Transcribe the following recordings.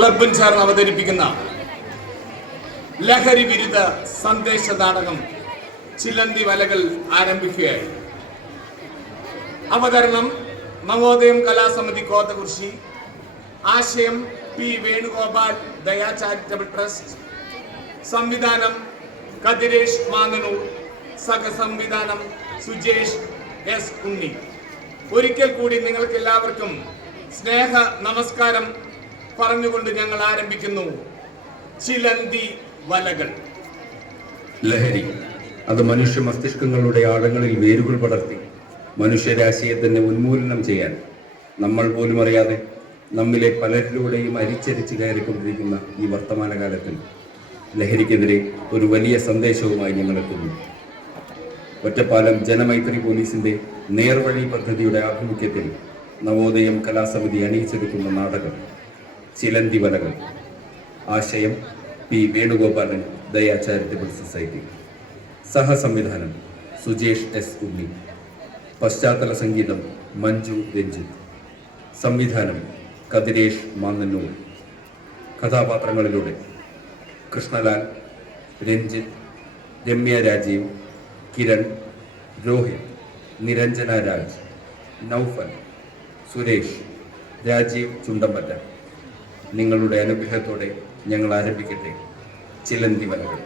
ക്ലബും ചേർന്ന് അവതരിപ്പിക്കുന്ന ലഹരി വിരുദ്ധ സന്ദേശ നാടകം ചിലന്തി വലകൾ ആരംഭിക്കുകയായി. അവതരണം നവോദയം കലാസമിതി കോതകുറിശി. ആശയം പി വേണുഗോപാൽ ദയാ ചാരിറ്റബിൾ ട്രസ്റ്റ്. സംവിധാനം കതിരേഷ് മാന്നനൂർ. സഹസംവിധാനം സുജേഷ് എസ് ഉണ്ണി. ഒരിക്കൽ കൂടി നിങ്ങൾക്ക് എല്ലാവർക്കും സ്നേഹ നമസ്കാരം പറഞ്ഞുകൊണ്ട് ഞങ്ങൾ ആരംഭിക്കുന്നു. ചിലന്തി വലകൾ. ലഹരി അത് മനുഷ്യ മസ്തിഷ്കങ്ങളുടെ ആഴങ്ങളിൽ വേരുകൾ പടർത്തി മനുഷ്യരാശിയെ തന്നെ ഉന്മൂലനം ചെയ്യാൻ നമ്മൾ പോലും അറിയാതെ നമ്മിലെ പലരിലൂടെയും അരിച്ചരിച്ച് കയറിക്കൊണ്ടിരിക്കുന്ന ഈ വർത്തമാനകാലത്തിൽ ലഹരിക്കെതിരെ ഒരു വലിയ സന്ദേശവുമായി ഞങ്ങൾ എത്തുന്നു. ഒറ്റപ്പാലം ജനമൈത്രി പോലീസിന്റെ നേർവഴി പദ്ധതിയുടെ ആഭിമുഖ്യത്തിൽ നവോദയം കലാസമിതി അണിയിച്ചെടുക്കുന്ന നാടകം ചിലന്തി വലകൾ. ആശയം പി വേണുഗോപാലൻ ദയാ ചാരിറ്റബിൾ സൊസൈറ്റി. സഹസംവിധാനം സുജേഷ് എസ് ഉണ്ണി. പശ്ചാത്തല സംഗീതം മഞ്ജു രഞ്ജിത്ത്. സംവിധാനം കതിരേഷ് മാന്നന്നൂർ. കഥാപാത്രങ്ങളിലൂടെ കൃഷ്ണലാൽ, രഞ്ജിത്ത്, രമ്യ രാജീവ്, കിരൺ, രോഹിത്, നിരഞ്ജന രാജ്, നൗഫൽ, സുരേഷ്, രാജീവ് ചുണ്ടമ്പറ്റ. നിങ്ങളുടെ അനുഗ്രഹത്തോടെ ഞങ്ങൾ ആരംഭിക്കട്ടെ ചിലന്തി വലകൾ.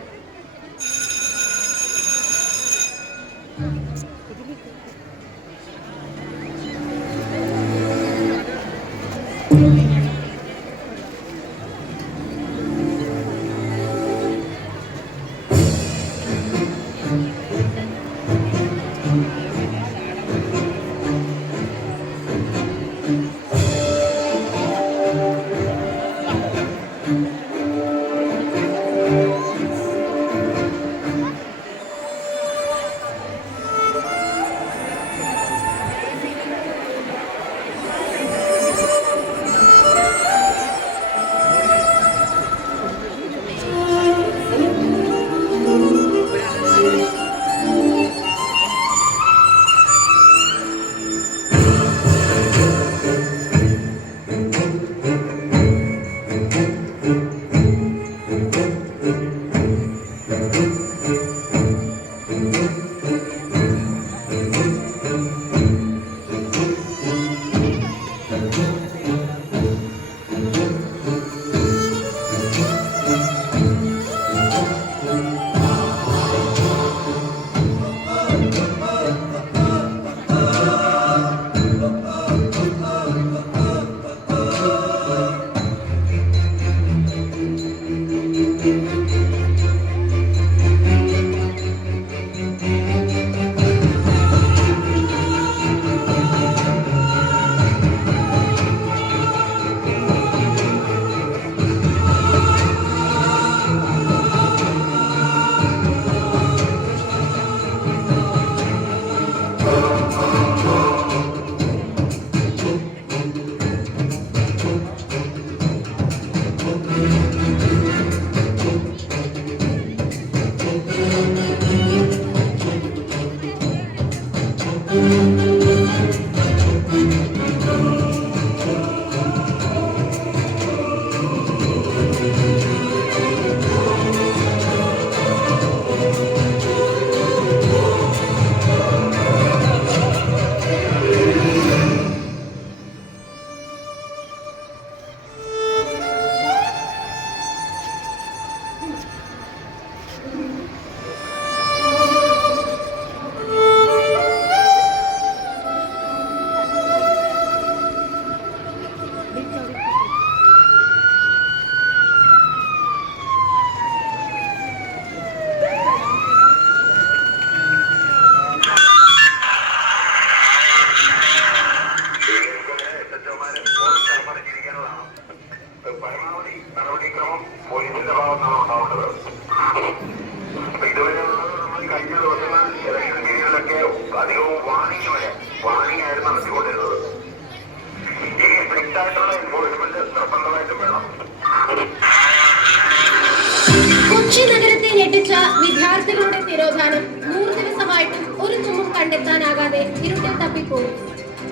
കൊച്ചി നഗരത്തെ ഞെട്ടിച്ച വിദ്യാർത്ഥികളുടെ തിരോധാനം 100 ദിവസമായിട്ടും ഒരു തുമ്പും കണ്ടെത്താനാകാതെ ഇരുട്ടിൽ തപ്പിപ്പോയി.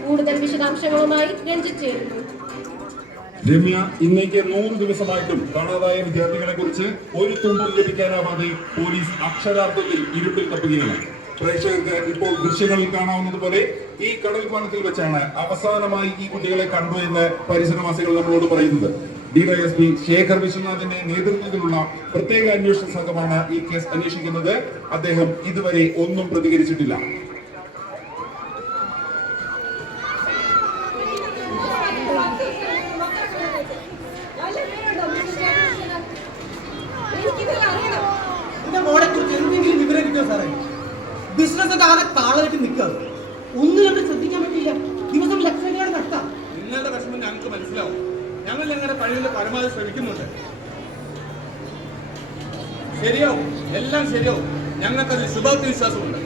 കൂടുതൽ വിശദാംശങ്ങളുമായി രഞ്ജിത്ത് ചേരുന്നു. രമ്യ ഇന്നേക്ക് 100 ദിവസമായിട്ടും കാണാതായ വിദ്യാർത്ഥികളെ കുറിച്ച് ഒരു തുമ്പും ലഭിക്കാനാവാതെ പോലീസ് അക്ഷരാർത്ഥത്തിൽ ഇരുട്ടിൽ തപ്പുകയാണ്. പ്രേക്ഷകർക്ക് ഇപ്പോൾ ദൃശ്യങ്ങളിൽ കാണാവുന്നതുപോലെ ഈ കടൽപ്പാലത്തിൽ വെച്ചാണ് അവസാനമായി ഈ കുട്ടികളെ കണ്ടു എന്ന് പരിസരവാസികൾ നമ്മളോട് പറയുന്നത്. ഡിവൈഎസ്പി ശേഖർ വിശ്വനാഥിന്റെ നേതൃത്വത്തിലുള്ള പ്രത്യേക അന്വേഷണ സംഘമാണ് ഈ കേസ് അന്വേഷിക്കുന്നത്. അദ്ദേഹം ഇതുവരെ ഒന്നും പ്രതികരിച്ചിട്ടില്ല. മോളെ കുറിച്ച് എന്തെങ്കിലും വിവരം കിട്ടിയോ സാറേ? ബിസിനസ് ഒക്കെ ആകെ താളായിട്ട് നിൽക്കാറ്. ഒന്നും നമുക്ക് ശ്രദ്ധിക്കാൻ പറ്റില്ല. ദിവസം ലക്ഷങ്ങളാണ് നഷ്ടം. നിങ്ങളുടെ വിഷമം ഞങ്ങൾക്ക് മനസ്സിലാവും. ഞങ്ങൾ ഞങ്ങളുടെ കഴിവിന്റെ പരമാവധി ശ്രമിക്കുന്നുണ്ട്. ശരിയാവും, എല്ലാം ശരിയാവും. ഞങ്ങൾക്കതിൽ ശുഭാപ്തി വിശ്വാസമുണ്ട്.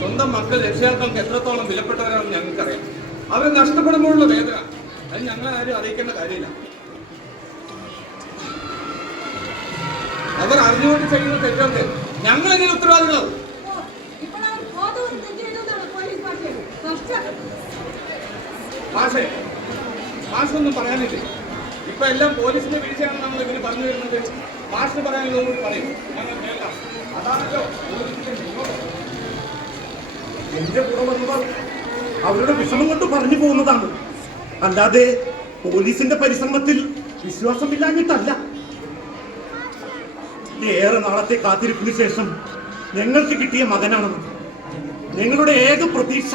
സ്വന്തം മക്കൾ രക്ഷിതാക്കൾക്ക് എത്രത്തോളം വിലപ്പെട്ടവരാണെന്ന് ഞങ്ങൾക്കറിയാം. അവർ നഷ്ടപ്പെടുമ്പോഴുള്ള വേദന അത് ഞങ്ങൾ ആരും അറിയിക്കേണ്ട കാര്യമില്ല. അവർ അറിഞ്ഞുകൊണ്ട് ചെയ്യുന്ന തെറ്റൊക്കെ ഞങ്ങൾ എങ്ങനെ ഉത്തരവാദികളാവും? ഭാഷൊന്നും പറയാനില്ലേ? ഇപ്പൊ എല്ലാം പോലീസിന്റെ വീഴ്ചയാണ് നമ്മൾ ഇങ്ങനെ പറഞ്ഞു വരുന്നത്. ഭാഷ പറയാനുള്ളതുകൊണ്ട് പറയും, ഞങ്ങൾ കേൾക്കാം. അതാണല്ലോ എന്റെ കൂടെ വന്നവർ അവരുടെ വിഷമം കൊണ്ട് പറഞ്ഞു പോകുന്നതാണ്, അല്ലാതെ പോലീസിന്റെ പരിശ്രമത്തിൽ വിശ്വാസമില്ലാഞ്ഞിട്ടല്ല. ഏറെ നാളത്തെ കാത്തിരിപ്പിന് ശേഷം ഞങ്ങൾക്ക് കിട്ടിയ മകനാണെന്ന് ഞങ്ങളുടെ ഏക പ്രതീക്ഷ.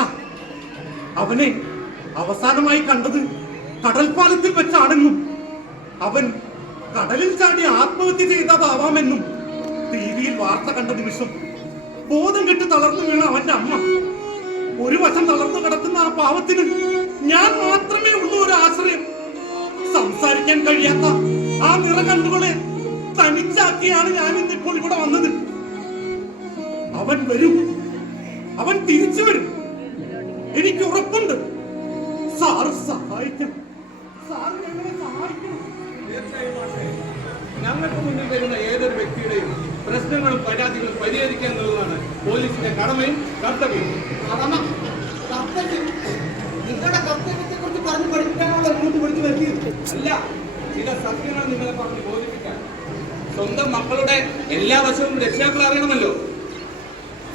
അവനെ അവസാനമായി കണ്ടത് കടൽപ്പാലത്തിൽ വെച്ചാണെന്നും അവൻ കടലിൽ ചാടി ആത്മഹത്യ ചെയ്തതാവാമെന്നും ടിവിയിൽ വാർത്ത കണ്ട നിമിഷം ബോധം കെട്ട് തളർന്നു വീണ അവന്റെ അമ്മ. ഒരു വശം തളർന്നു കിടക്കുന്ന ആ പാവത്തിന് ഞാൻ മാത്രമേ ഉള്ളൂ ഒരു ആശ്രയം. സംസാരിക്കാൻ കഴിയാത്ത ആ നിറകണ്ണുകളെ തനിച്ചാക്കിയാണ് ഞാൻ ഇന്നിപ്പോൾ ഇവിടെ വന്നത്. അവൻ വരും, അവൻ തിരിച്ചു വരും, എനിക്ക് ഉറപ്പുണ്ട്. സാറ് സഹായിക്കണം, സാറ് ഞങ്ങളെ സഹായിക്കണം. ഞങ്ങൾക്ക് മുന്നിൽ വരുന്ന ഏതൊരു വ്യക്തിയുടെയും പ്രശ്നങ്ങളും പരാതികളും പരിഹരിക്കുക എന്നുള്ളതാണ് പോലീസിന്റെ കടമയും കർത്തവ്യവും. നിങ്ങളുടെ കർത്തവ്യത്തെ കുറിച്ച് പറഞ്ഞു പഠിപ്പിക്കാനുള്ള ഇങ്ങോട്ട് വിളിച്ചു വരുത്തിയത് അല്ല, ചില സത്യങ്ങൾ നിങ്ങളെ പറഞ്ഞ് ബോധിപ്പിക്കാൻ. സ്വന്തം മക്കളുടെ എല്ലാ വശവും രക്ഷിതാക്കൾ അറിയണമല്ലോ.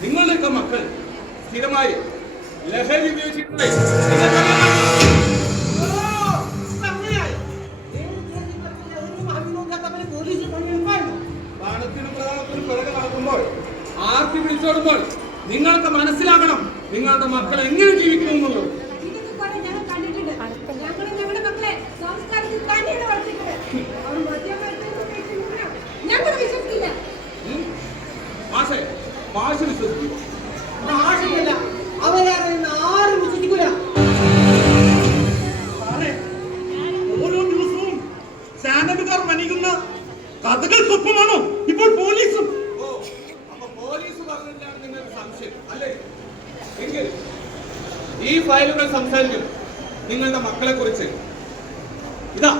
നിങ്ങളുടെയൊക്കെ മക്കൾ സ്ഥിരമായി ലഹരി ഉപയോഗിച്ചിട്ടുണ്ട്. പണത്തിനും പ്രധാനത്തിനും പിറകെ നടക്കുമ്പോൾ ആർത്തി വിളിച്ചോടുമ്പോൾ നിങ്ങൾക്ക് മനസ്സിലാകണം നിങ്ങളുടെ മക്കൾ എങ്ങനെ ജീവിക്കുമെന്നുള്ളൂ. ഭാഷ വിശ്വസിക്കില്ല. ഭാഷയല്ല, അവരെ ആരും വിശ്വസിക്കൂല. ഓരോ ദിവസവും ചാനലുകാർ മനികുന്ന കഥകൾക്കൊപ്പമാണോ ഇപ്പോൾ പോലീസും? അപ്പൊ പോലീസ് പറഞ്ഞിട്ടാണ് നിങ്ങൾക്ക് സംശയം അല്ലേ? എങ്കിൽ ഈ ഫയലുകൾ സംസാരിക്കും നിങ്ങളുടെ മക്കളെ കുറിച്ച്. ഇതാ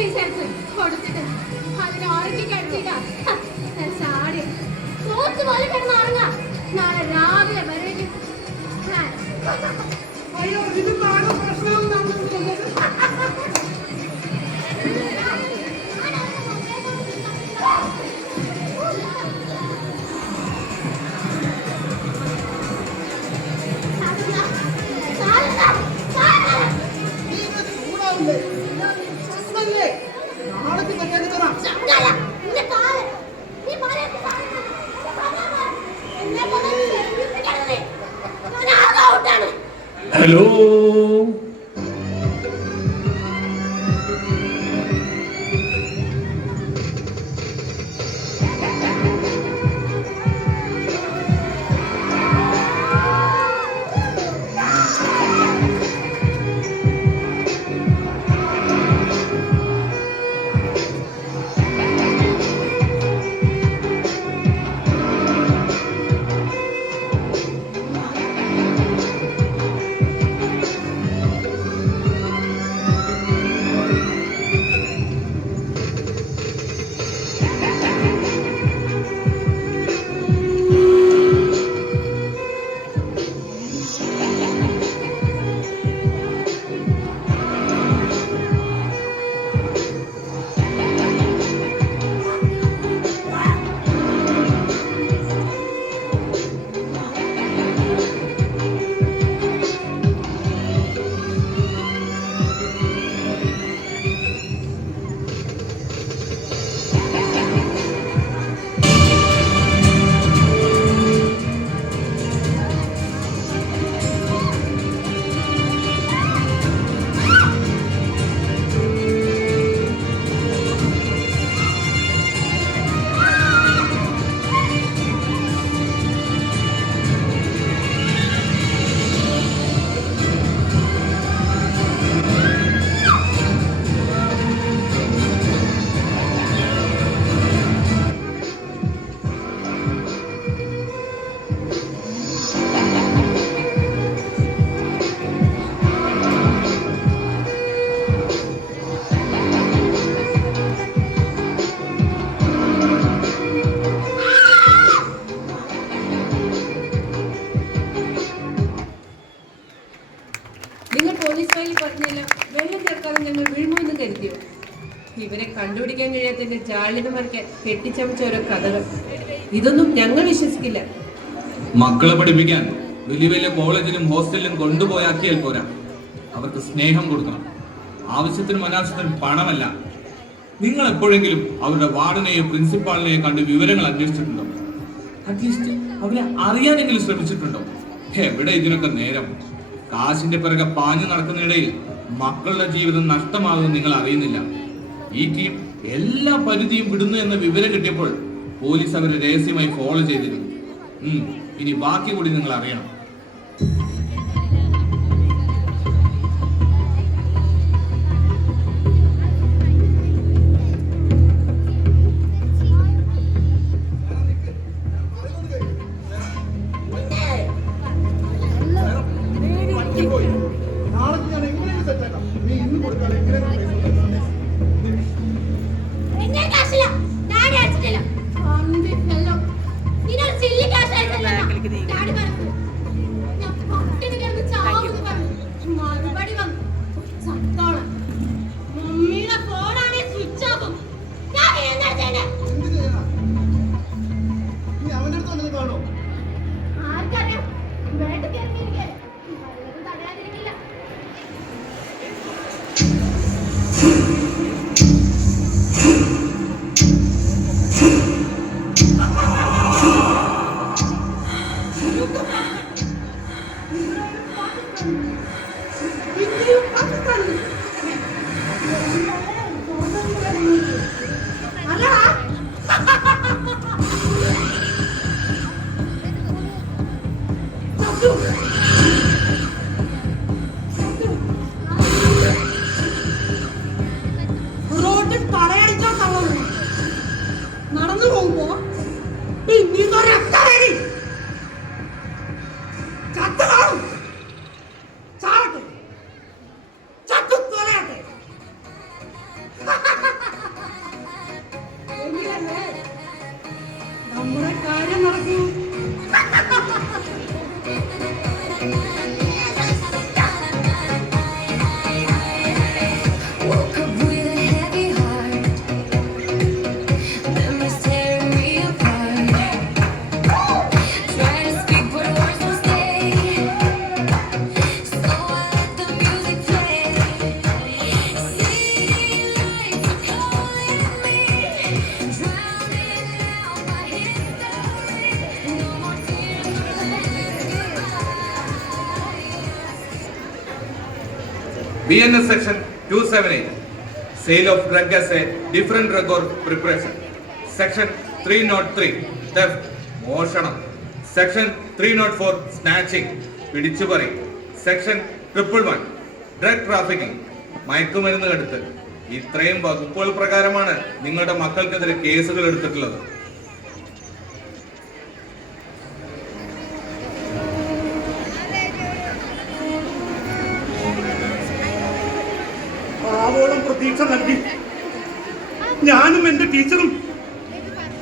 പോലീസുകാർക്ക് കൊടുത്തിട്ട് അതിനെ ഉറക്കി കിടത്തിട്ടാ ചാടി തോത്ത് പോലെ കിടന്നുറങ്ങാം. നാളെ രാവിലെ വരേക്കും അയ്യോ ഇത് നാളെ പ്രശ്നമൊന്നും നടന്നിട്ടില്ല. നാളെ മര്യാദ കയറാം. ഹലോ, നിങ്ങൾ പോലീസ് ഫയലിൽ പറഞ്ഞല്ലോ വെള്ളം ചേർക്കാതെ ഞങ്ങൾ വീഴുമെന്ന് കരുതിയോ? ഇവരെ കണ്ടുപിടിക്കാൻ കഴിയാത്തതിന്റെ ജാള്യത മറിക്കാൻ കെട്ടിച്ചമച്ച ഓരോ കഥകൾ. ഇതൊന്നും ഞങ്ങൾ വിശ്വസിക്കില്ല. മക്കളെ പഠിപ്പിക്കാൻ വലിയ വലിയ കോളേജിലും ഹോസ്റ്റലിലും കൊണ്ടുപോയാക്കിയാൽ പോരാ, അവർക്ക് സ്നേഹം കൊടുക്കണം. ആവശ്യത്തിനും അനാവശ്യത്തിനും പണമല്ല. നിങ്ങൾ എപ്പോഴെങ്കിലും അവരുടെ വാർഡനെയോ പ്രിൻസിപ്പാളിനെയോ കണ്ട് വിവരങ്ങൾ അന്വേഷിച്ചിട്ടുണ്ടോ? അറ്റ്ലീസ്റ്റ് അവരെ അറിയാനെങ്കിലും ശ്രമിച്ചിട്ടുണ്ടോ? എവിടെ ഇതിനൊക്കെ നേരം? കാശിന്റെ പിറകെ പാഞ്ഞു നടക്കുന്നതിനിടയിൽ മക്കളുടെ ജീവിതം നഷ്ടമാകുമെന്ന് നിങ്ങൾ അറിയുന്നില്ല. ഈ ടീം എല്ലാ പരിധിയും വിടുന്നു എന്ന വിവരം കിട്ടിയപ്പോൾ പോലീസ് അവരെ രഹസ്യമായി ഫോളോ ചെയ്തിരുന്നു. ഇനി ബാക്കി കൂടി നിങ്ങൾ അറിയണം. നാളെ ഞാൻ എങ്ങനെയാണ് സെറ്റാക്കാം. നീ ഇന്ന് കൊടുക്കാൻ എങ്ങനെയാണ് BNS section 278, sale of drug as a different drug or preparation. Section 303, theft, മോഷണം. Section 304, snatching, പിടിച്ചുപറി. Section 111, drug trafficking, മയക്കുമരുന്ന് കടത്തൽ. ഇത്രയും വകുപ്പുകൾ പ്രകാരമാണ് നിങ്ങളുടെ മക്കൾക്കെതിരെ കേസുകൾ എടുത്തിട്ടുള്ളത്. ആവോളം പ്രതീക്ഷ നൽകി ഞാനും എന്റെ ടീച്ചറും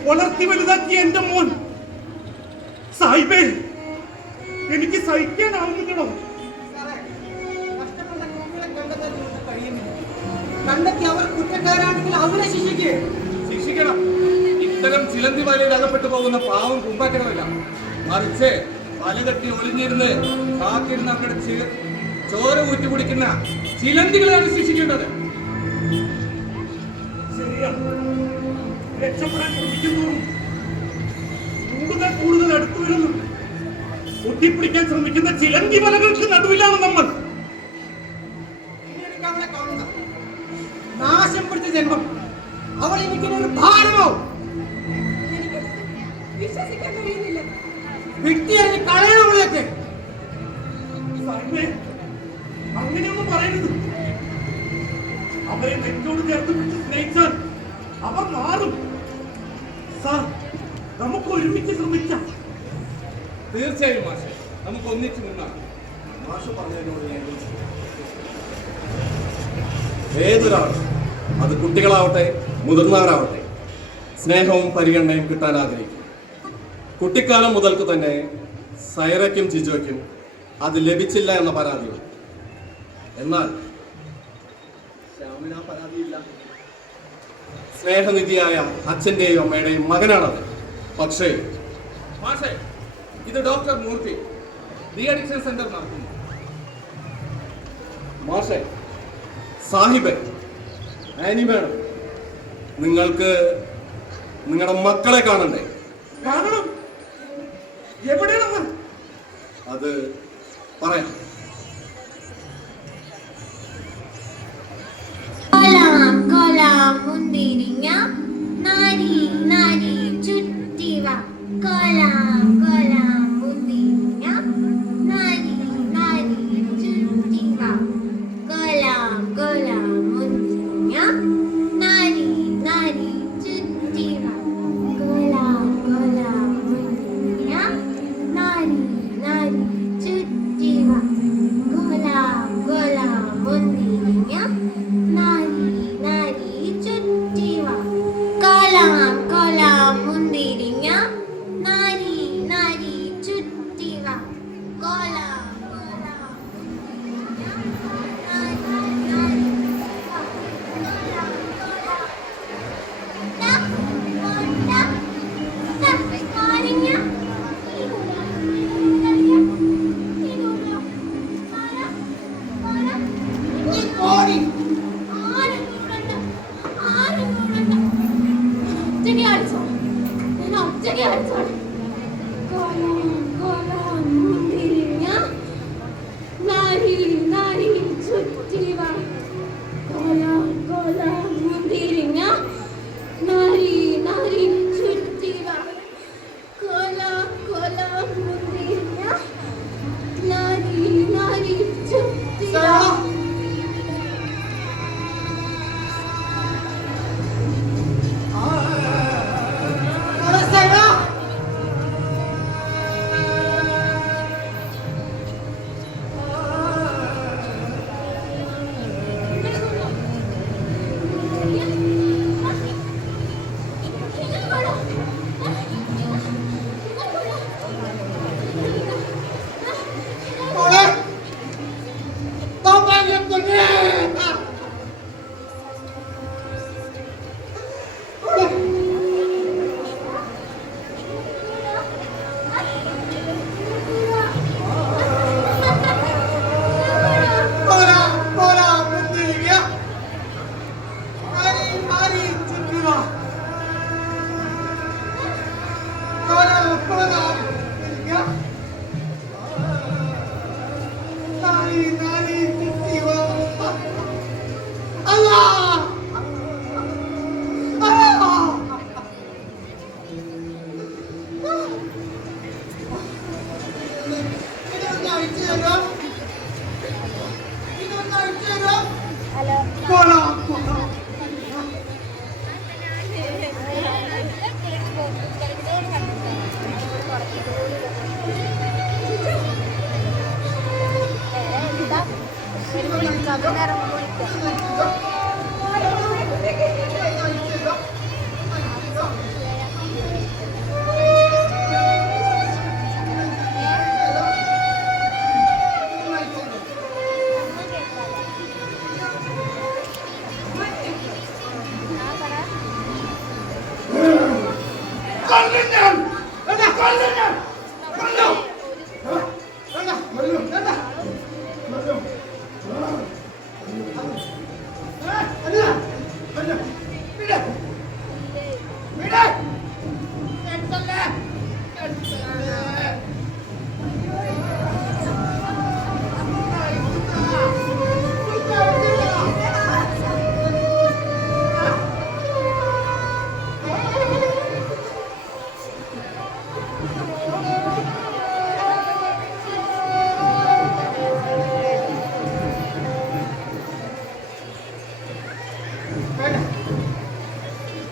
വളർത്തി വലുതാക്കിയ എന്റെ മോൻ സാഹിബേ, എനിക്ക് സഹിക്കാനാവുന്നില്ലടോ. കണ്ടെത്തി അവർ കുറ്റക്കാരാണെങ്കിൽ അവരെ ശിക്ഷിക്കണം. ഇത്തരം ചിലന്തി വലയിൽ അകപ്പെട്ടു പോകുന്ന പാവം കുമ്പാക്കണമല്ല, മറിച്ച് വലകെട്ടി ഒളിഞ്ഞിരുന്ന് കാത്തിരുന്ന് അവിടെ ചോര ഊറ്റി കുടിക്കുന്ന ചിലന്തികളെയാണ് ശിക്ഷിക്കേണ്ടത്. ശരിയാണ്, രക്ഷപ്പെടാൻ ശ്രമിക്കുന്നു, കൂടുതൽ അടുത്തു വരുന്നു. ഒട്ടിപ്പിടിക്കാൻ ശ്രമിക്കുന്ന ചിലന്തി വലകൾക്ക് നടുവിലാണ് നമ്മൾ. നാശം പിടിച്ച ജന്മം അവൾ എനിക്കൊരു ഭാരമോ? വിശ്വസിക്കാൻ കഴിയുന്നില്ല. വിട്ടിയറിഞ്ഞ് കളയണവളൊക്കെ. അങ്ങനെയൊന്നും പറയരുത്. അവരെ നെഞ്ചോട് ചേർത്ത് പിടിച്ച് സ്നേഹിച്ചാൽ അവർ മാറും. സാർ, നമുക്ക് ഒരുമിച്ച് ശ്രമിക്കാം. തീർച്ചയായും മാഷെ, നമുക്ക് ഒന്നിച്ചു നിന്നാണ്. മാഷ് പറഞ്ഞതിനോട് ഞാൻ ഏതൊരാൾ, അത് കുട്ടികളാവട്ടെ മുതിർന്നവരാവട്ടെ, സ്നേഹവും പരിഗണനയും കിട്ടാൻ ആഗ്രഹിക്കും. കുട്ടിക്കാലം മുതൽക്ക് തന്നെ സൈറയ്ക്കും ജിജോയ്ക്കും അത് ലഭിച്ചില്ല എന്ന പരാതിയുണ്ട്. എന്നാൽ ശ്യാമിന് ആ പരാതിയില്ല. സ്നേഹനിധിയായ അച്ഛൻ്റെയും അമ്മയുടെയും മകനാണത്. പക്ഷേ മാഷെ, ഇത് ഡോക്ടർ മൂർത്തി ഡി അഡിക്ഷൻ സെന്റർ നടത്തുന്നു. മാഷെ, സാഹിബ്, ആനി മേഡം, നിങ്ങൾക്ക് നിങ്ങളുടെ മക്കളെ കാണണ്ടേ? കാണണം. എവിടെയാണ്? അത് പറയാം. കൊലാം കൊലാം മുന്തിരിങ്ങ നാരി നാരി ചുറ്റിവ. കൊലാം കൊലാം മുന്തിരിങ്ങ നാരി നാരി ചുറ്റിവ. കൊലാം കൊലാം മുന്തിരിങ്ങ നാരി നാരി ചുറ്റിവ. കൊലാം കൊലാം മുന്തിരിങ്ങ നാരി നാരി ചുറ്റിവ. കൊലാം കൊലാം മുന്തിരിങ്ങ നാരി നാരി ചുറ്റിവ. കൊലാം കൊലാം മുന്തിരിങ്ങ നാരി നാരി ചുറ്റിവ. കൊലാം കൊലാം മുന്തിരിങ്ങ നാരി നാരി ചുറ്റിവ. കൊലാം കൊലാം നാരങ്ങ ഓടി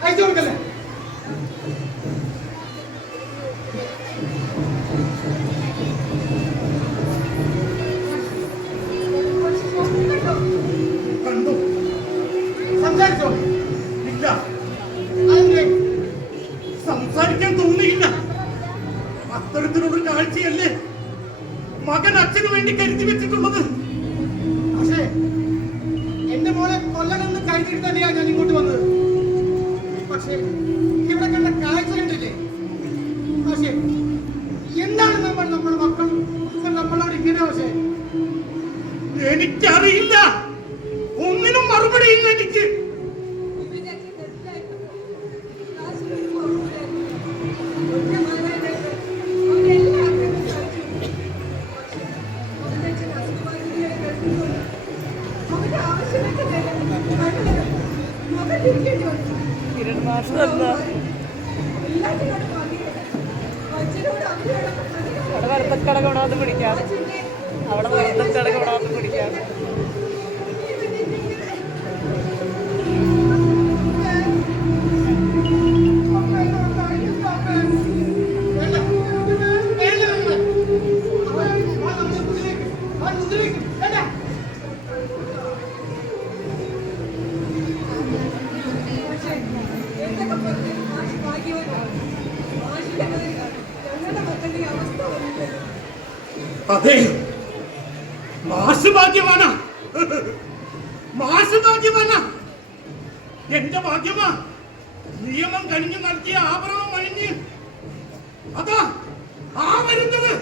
അയച്ചു കൊടുക്കല്ലേ? കണ്ടു. സംസാരിച്ചോ? ഇല്ല, അതെന്തേ? സംസാരിക്കാൻ തോന്നിയില്ല. അത്തരത്തിലുള്ള കാഴ്ചയല്ലേ മകൻ അച്ഛന് വേണ്ടി കരുതി വെച്ചിട്ടുള്ളത്. പക്ഷേ എന്റെ മോളെ കൊല്ലണമെന്ന് കരുതിയിട്ട് തന്നെയാണ് ഞാൻ ഇങ്ങോട്ട് വന്നത്. പക്ഷേ ഇവിടെ കണ്ട കാഴ്ച കണ്ടില്ലേ? പക്ഷേ എന്താണ് നമ്മുടെ മക്കൾ നമ്മളോട് ഇങ്ങനെ? പക്ഷേ എനിക്കറിയില്ല, ഒന്നിനും മറുപടിയില്ല എനിക്ക്. അവിടെ വെറുതെ കൊണ്ടാന്ന് പിടിക്കാം, അവിടെ വെറുതെ കൊണ്ടാന്ന് പിടിക്കാം. അതെ, മാഷ് ഭാഗ്യവാനാ, മാഷ് ഭാഗ്യവാനാ. എന്റെ ഭാഗ്യമാ നിയമം കഴിഞ്ഞു നൽകിയ ആഭരണം അഴിഞ്ഞ് അതാ ആ വരുന്നത്.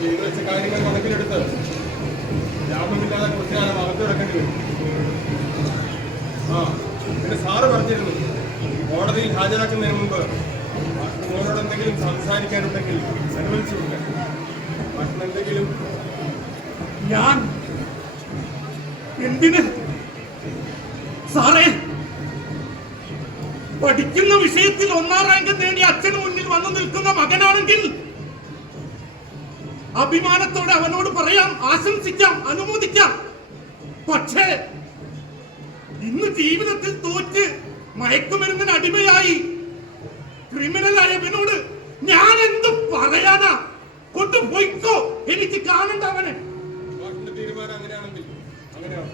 ചെയ്തു വെച്ച കാര്യങ്ങൾ കണക്കിലെടുത്ത് ലാഭമില്ലാതെ കുറച്ചു കാലം അകത്ത് കിടക്കേണ്ടി വരും. പിന്നെ സാറ് പറഞ്ഞിരുന്നു, കോടതിയിൽ ഹാജരാക്കുന്നതിന് മുമ്പ് മോനോട് എന്തെങ്കിലും സംസാരിക്കാനുണ്ടെങ്കിൽ അനുവദിച്ചു കൊടുക്കാൻ. മറ്റെന്തെങ്കിലും ഞാൻ എന്തിന് സാറേ? പഠിക്കുന്ന വിഷയത്തിൽ 1ാം റാങ്ക് നേടി അച്ഛന് മുന്നിൽ വന്നു നിൽക്കുന്ന മകനാണെങ്കിൽ അഭിമാനത്തോടെ അവനോട് പറയാം, ആശംസിക്കാം, അനുമോദിക്കാം. പക്ഷേ ഇന്ന് ജീവിതത്തിൽ തോറ്റ് മയക്കുമരുന്നിന് അടിമയായി ക്രിമിനലായവനോട് ഞാൻ എന്ത് പറയാനാ? കൊണ്ടുപോയിക്കോ, എനിക്ക് കാണണ്ട അവനെ. തീരുമാനം അങ്ങനെയാണെങ്കിൽ അങ്ങനെയാണ്.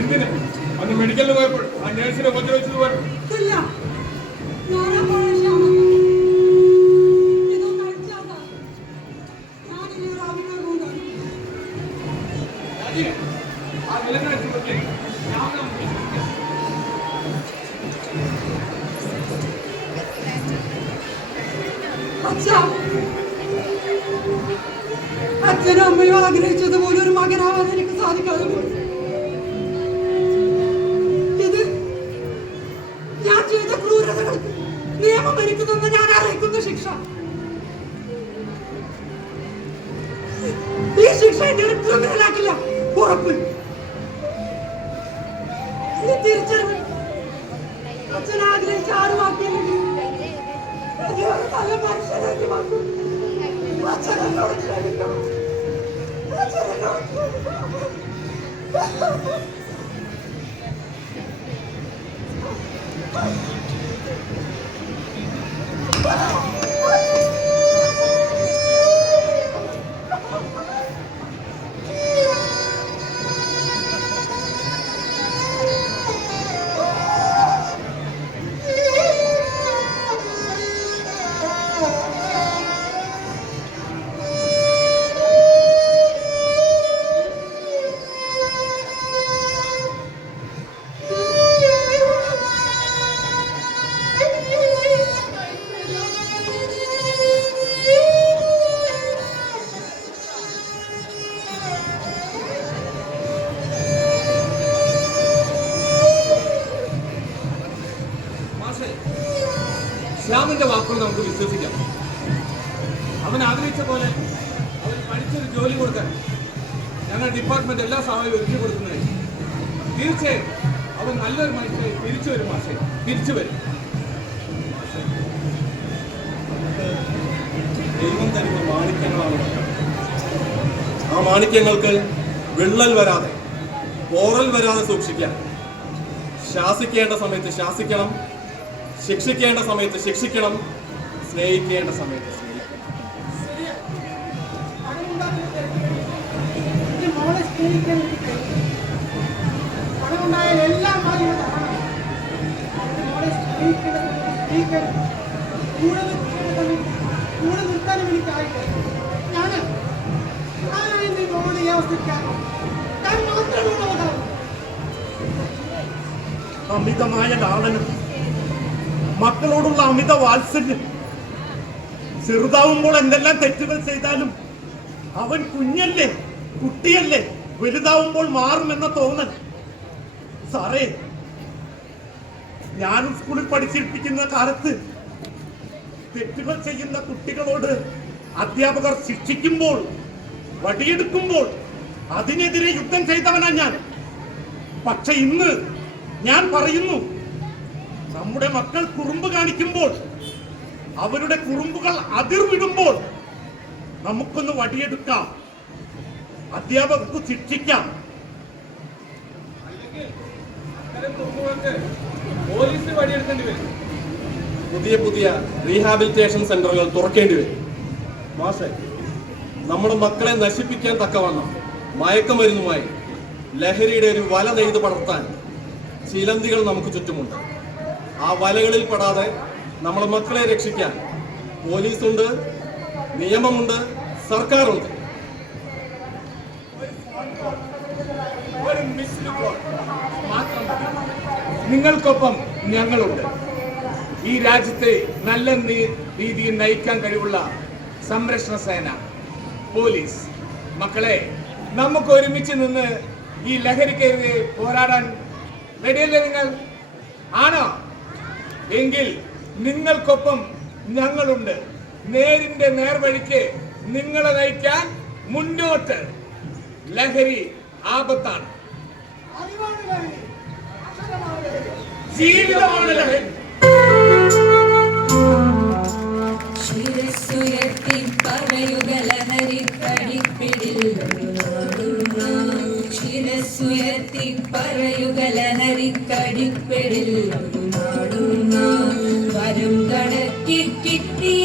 എന്തിന് അന്ന് മെഡിക്കലിന് പോയപ്പോൾ ആ നേഴ്സിനെ ഉപദ്രവിച്ചത് പോലെ ആ വിലങ്ങ് അച്ഛനും അമ്മയും ആഗ്രഹിച്ചതുപോലെ ഒരു മകനാവാൻ എനിക്ക് സാധിക്കാതെ പോയി. ഇത് ഞാൻ ചെയ്ത ക്രൂരതകൾക്ക് നിയമം എനിക്ക് തന്ന ഞാൻ അറിയിക്കുന്ന ശിക്ഷ. ഈ ശിക്ഷ എന്നെ ക്രിമിനലാക്കില്ല, ഉറപ്പ്. ഈ തിരിച്ചറിവ് അച്ഛൻ ആഗ്രഹിച്ച 6 വാക്കില്ലെങ്കിൽ എന്നെ ഒരു നല്ല മനുഷ്യനാക്കി മാറ്റും. അച്ഛൻ എന്നോട് ക്ഷമിക്കണം. അച്ഛൻ എന്നോട് ക്ഷമിക്കണം. ശ്യാമിന്റെ വാക്കുകൾ നമുക്ക് വിശ്വസിക്കാം. അവൻ ആഗ്രഹിച്ച പോലെ അവൻ പഠിച്ചൊരു ജോലി കൊടുക്കാൻ ഞങ്ങൾ ഡിപ്പാർട്ട്മെന്റ് എല്ലാ സഹായവും ഒരുക്കി കൊടുക്കുന്നത്. തീർച്ചയായും അവൻ നല്ലൊരു മനുഷ്യനെ തിരിച്ചു വരും. മാഷെ തിരിച്ചു വരും. ദൈവം തരുന്ന മാണിക്യങ്ങളാണ്. ആ മാണിക്യങ്ങൾക്ക് വിള്ളൽ വരാതെ, പോറൽ വരാതെ സൂക്ഷിക്കാൻ ശാസിക്കേണ്ട സമയത്ത് ശാസിക്കണം, ശിക്ഷിക്കേണ്ട സമയത്ത് ശിക്ഷിക്കണം, സ്നേഹിക്കേണ്ട സമയത്ത് സ്നേഹിക്കണം. മോളെ സ്നേഹിക്കാൻ എനിക്ക് കഴിയും. പണമുണ്ടായാൽ എല്ലാം മാറിയതാണ്. മോളെ സ്നേഹിക്കാൻ കൂടെ നിർത്താനും എനിക്കായില്ല. ഞാനായി മോളുടെ ഈ അവസ്ഥയ്ക്ക് ഞാൻ മാത്രമുള്ളതാണ്. അമിതമായ ലാളനം, മക്കളോടുള്ള അമിത വാത്സല്യം, ചെറുതാവുമ്പോൾ എന്തെല്ലാം തെറ്റുകൾ ചെയ്താലും അവൻ കുഞ്ഞല്ലേ, കുട്ടിയല്ലേ, വലുതാവുമ്പോൾ മാറുമെന്ന തോന്നൽ. സാറേ, ഞാനും സ്കൂളിൽ പഠിച്ചിരിപ്പിക്കുന്ന കാലത്ത് തെറ്റുകൾ ചെയ്യുന്ന കുട്ടികളോട് അധ്യാപകർ ശിക്ഷിക്കുമ്പോൾ, വടിയെടുക്കുമ്പോൾ അതിനെതിരെ യുദ്ധം ചെയ്തവനാ ഞാൻ. പക്ഷെ ഇന്ന് ഞാൻ പറയുന്നു, നമ്മുടെ മക്കൾ കുറുമ്പ് കാണിക്കുമ്പോൾ, അവരുടെ കുറുമ്പുകൾ അതിർവിടുമ്പോൾ നമുക്കൊന്ന് വടിയെടുക്കാം, അധ്യാപകർക്ക് ശിക്ഷിക്കാം. പോലീസ് വടിയെടുക്കേണ്ടി വരും. പുതിയ പുതിയ റീഹാബിലിറ്റേഷൻ സെന്ററുകൾ തുറക്കേണ്ടി വരും. മാഷെ, നമ്മുടെ മക്കളെ നശിപ്പിക്കാൻ തക്കവണ്ണം മയക്കമരുന്നുമായി ലഹരിയുടെ ഒരു വല നെയ്ത് പടർത്താൻ ചിലന്തികൾ നമുക്ക് ചുറ്റുമുണ്ട്. ആ വലകളിൽ പെടാതെ നമ്മുടെ മക്കളെ രക്ഷിക്കാൻ പോലീസുണ്ട്, നിയമമുണ്ട്, സർക്കാരുണ്ട്. ഒരു മിസ്ഡ് കോൾ മാത്രം മതി. നിങ്ങൾക്കൊപ്പം ഞങ്ങളുണ്ട്. ഈ രാജ്യത്തെ നല്ല രീതിയിൽ നയിക്കാൻ കഴിവുള്ള സംരക്ഷണ സേന, പോലീസ്. മക്കളെ, നമുക്ക് ഒരുമിച്ച് നിന്ന് ഈ ലഹരിക്കെതിരെ പോരാടാൻ റെഡിയല്ലേ നിങ്ങൾ? ആണോ? എങ്കിൽ നിങ്ങൾക്കൊപ്പം ഞങ്ങളുണ്ട്. നേരിന്റെ നേർവഴിക്ക് നിങ്ങളെ നയിക്കാൻ മുന്നോട്ട്. ലഹരി ആപത്താണ്. ജീവിതമാണ് ലഹരി. ശിരസ്സുയർത്തി പറയുക ലഹരി കടിപ്പിടിൽ. ശിരസ്സുയർത്തി പറയുക ലഹരി കടിപ്പിടിൽ. വരും കടക്കി കിട്ടിയ